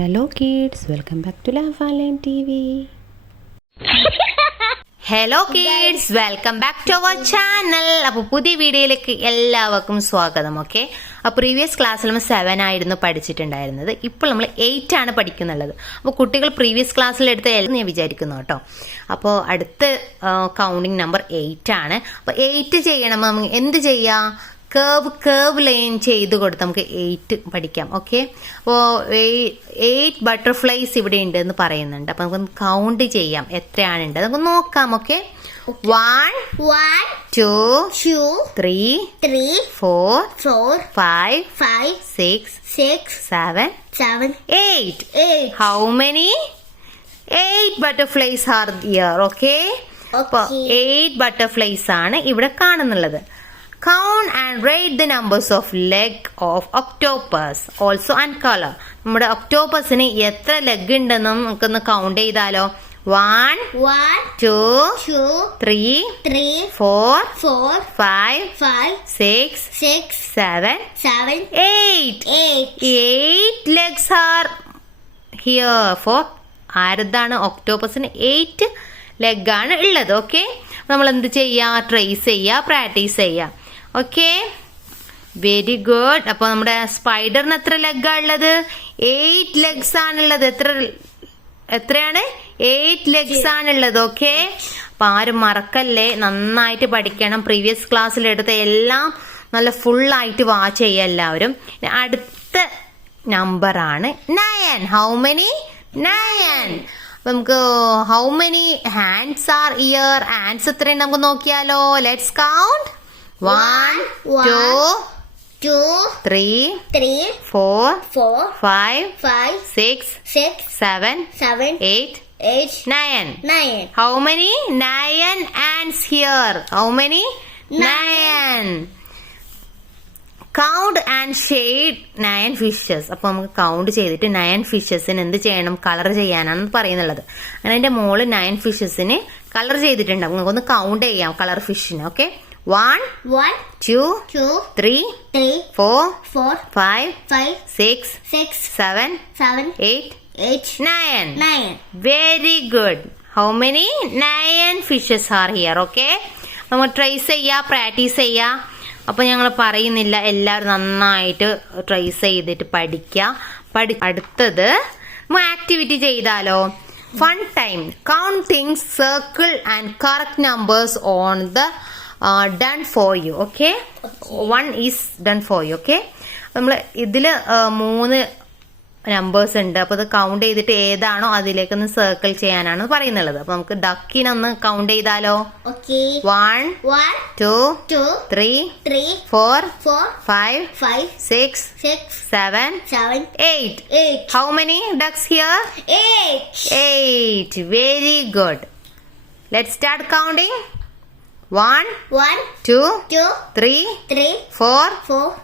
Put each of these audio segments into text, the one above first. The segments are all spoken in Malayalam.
Hello kids, welcome back to Laugh Online TV. Hello kids, welcome back to our channel. അപ്പോൾ പുതിയ വീഡിയോയിലേക്ക് എല്ലാവർക്കും സ്വാഗതം. ഓക്കെ, അപ്പോൾ പ്രീവിയസ് ക്ലാസ്സിൽ നമ്മൾ 7 ആയിരുന്നു പഠിച്ചിട്ടുണ്ടായിരുന്നത്. ഇപ്പോൾ നമ്മൾ 8 ആണ് പഠിക്കുന്നുള്ളത്. അപ്പോൾ കുട്ടികൾ പ്രീവിയസ് ക്ലാസ്സിൽ എടുത്ത ഞാൻ വിചാരിക്കുന്നു കേട്ടോ. അപ്പോൾ അടുത്ത കൗണ്ടിങ് നമ്പർ 8 ആണ്. അപ്പോൾ 8 ചെയ്യണം. നമുക്ക് എന്ത് ചെയ്യാം? കേവ് ലൈൻ ചെയ്ത് കൊടുത്ത് നമുക്ക് 8 പഠിക്കാം. ഓക്കെ, അപ്പോൾ 8 ബട്ടർഫ്ലൈസ് ഇവിടെ ഉണ്ട് എന്ന് പറയുന്നുണ്ട്. അപ്പൊ നമുക്ക് കൗണ്ട് ചെയ്യാം എത്രയാണ് ഉണ്ട് നമുക്ക് നോക്കാം. Okay, 1 2 3 4 5 6 7 8. How many? 8 butterflies are here. Okay, അപ്പോൾ 8 butterflies ആണ് ഇവിടെ കാണുന്നുള്ളത്. Count and rate the numbers of leg of octopus also and color. നമ്മുടെ ഒക്ടോപ്പസിന് എത്ര ലെഗ് ഉണ്ടെന്നും നമുക്കൊന്ന് കൗണ്ട് ചെയ്താലോ. 1 2 3 4 5 6 7 8 legs are here for ആരതാണ്? ഒക്ടോപ്പസിന് 8 leg ആണ് ഉള്ളത്. ഓക്കെ, നമ്മൾ എന്ത് ചെയ്യാ? ട്രേസ് ചെയ്യാ, പ്രാക്ടീസ് ചെയ്യാ. Okay, very good. അപ്പൊ നമ്മുടെ സ്പൈഡറിന് എത്ര ലെഗാ ഉള്ളത്? 8 ലെഗ്സ് ആണുള്ളത്. എത്രയാണ്? 8 ലെഗ്സ് ആണുള്ളത്. ഓക്കെ, അപ്പൊ ആരും മറക്കല്ലേ, നന്നായിട്ട് പഠിക്കണം. പ്രീവിയസ് ക്ലാസ്സിൽ എടുത്ത എല്ലാം നല്ല ഫുൾ ആയിട്ട് വാച്ച് ചെയ്യുക എല്ലാവരും. അടുത്ത നമ്പർ ആണ് 9. How many? 9. നമുക്ക് how many hands R year? Hands എത്രയുണ്ട് നമുക്ക് നോക്കിയാലോ. Let's count. 1 2 3 4 5 6 7 8 9. How many? 9 ants here. How many? 9. Count and shade 9 fishes. അപ്പൊ നമുക്ക് കൗണ്ട് ചെയ്തിട്ട് 9 ഫിഷസിന് എന്ത് ചെയ്യണം? കളർ ചെയ്യാനാണ് പറയുന്നുള്ളത്. അങ്ങനെ എന്റെ മോള് 9 ഫിഷസിന് കളർ ചെയ്തിട്ടുണ്ട്. നമുക്കൊന്ന് കൗണ്ട് ചെയ്യാം colour ഫിഷിന്. Okay, 1 2 3 4 5 6 7 8 9. Very good. How many? 9 fishes are here. Okay, നമ്മൾ ട്രേസ് ചെയ്യാ, പ്രാക്ടീസ് ചെയ്യാ. അപ്പൊ ഞങ്ങൾ പറയുന്നില്ല, എല്ലാവരും നന്നായിട്ട് ട്രേസ് ചെയ്തിട്ട് പഠിക്കുക. അടുത്തത് ആക്ടിവിറ്റി ചെയ്താലോ. Fun time. Count things, circle and correct numbers on the done for you. Okay, 1 is done for you. Okay, നമ്മൾ ഇതില് 3 നമ്പേഴ്സ് ഉണ്ട്. അപ്പൊ അത് കൗണ്ട് ചെയ്തിട്ട് ഏതാണോ അതിലേക്കൊന്ന് സർക്കിൾ ചെയ്യാനാണ് പറയുന്നുള്ളത്. അപ്പൊ നമുക്ക് ഡക്കിനൊന്ന് കൗണ്ട് ചെയ്താലോ. 1 2 3 4 5 6 7 8. How many ducks here? 8. Very good. Let's start counting. 1 2 3 4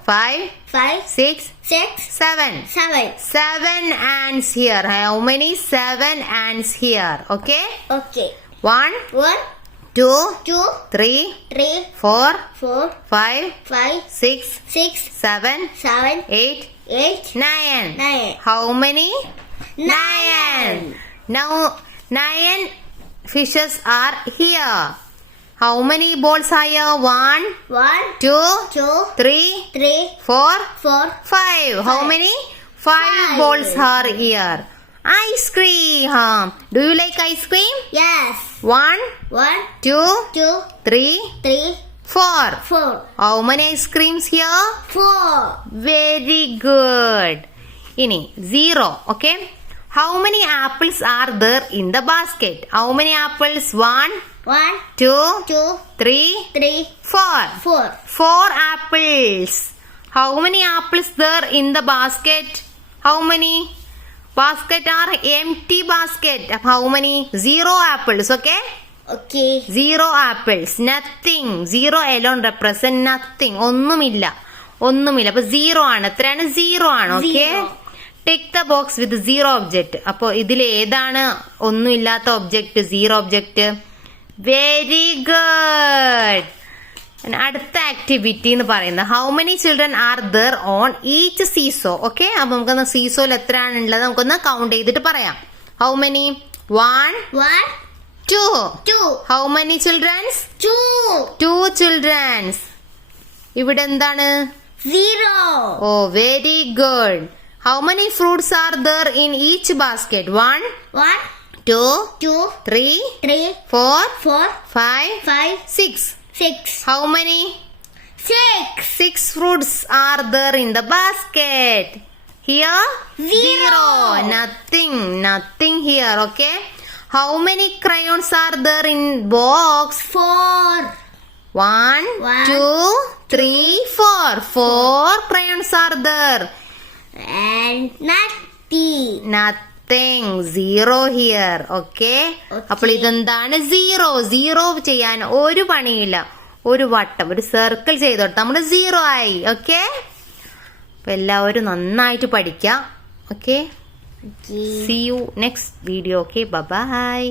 5 6 7 ants here. How many? 7 ants here. Okay. 1 2 3 4 5 6 7 8 9. How many? 9. Now 9 fishes are here. How many balls are here? 1 2 3 4 5. How many? 5 balls are here. Ice cream. Do you like ice cream? Yes. 1 2 3 4. How many ice creams here? 4. Very good. Ini 0. Okay. How many apples are there in the basket? How many apples? 1 2 3 4. 4 apples. How many apples there in the basket? How many? Basket are empty basket. How many? 0 apples. Okay. 0 apples. Nothing. 0 alone represent nothing. ഒന്നുമില്ല. അപ്പൊ 0 ആണ്. എത്രയാണ്? 0 ആണ്. Okay, tick the box with 0 object. അപ്പൊ ഇതിൽ ഏതാണ് ഒന്നുമില്ലാത്ത ഒബ്ജക്റ്റ്? 0 ഒബ്ജക്റ്റ്. Very good. അടുത്ത ആക്ടിവിറ്റി എന്ന് പറയുന്നത് how many children are there on each seesaw. Okay, അപ്പൊ നമുക്കൊന്ന് സീസോയിൽ എത്രയാണ് ഉള്ളത് നമുക്കൊന്ന് കൗണ്ട് ചെയ്തിട്ട് പറയാം. How many? 1 2 how many childrens? 2 childrens. ഇവിടെ എന്താണ്? 0. Oh, very good. How many fruits are there in each basket? 1 2 3 4 5 6. How many? 6 fruits are there in the basket. Here? 0. Nothing here. Okay. How many crayons are there in box? 4. 1 2 3 4. 4 crayons are there. And Nothing. 0 here. Okay. അപ്പോൾ ഇതെന്താണ്? 0 ചെയ്യാൻ ഒരു പണിയില്ല. ഒരു വട്ടം, ഒരു സർക്കിൾ ചെയ്തോട്ടെ, നമ്മുടെ 0 ആയി. ഓക്കെ, അപ്പൊ എല്ലാവരും നന്നായിട്ട് പഠിക്കാം. Okay, see you next video. Okay, bye bye.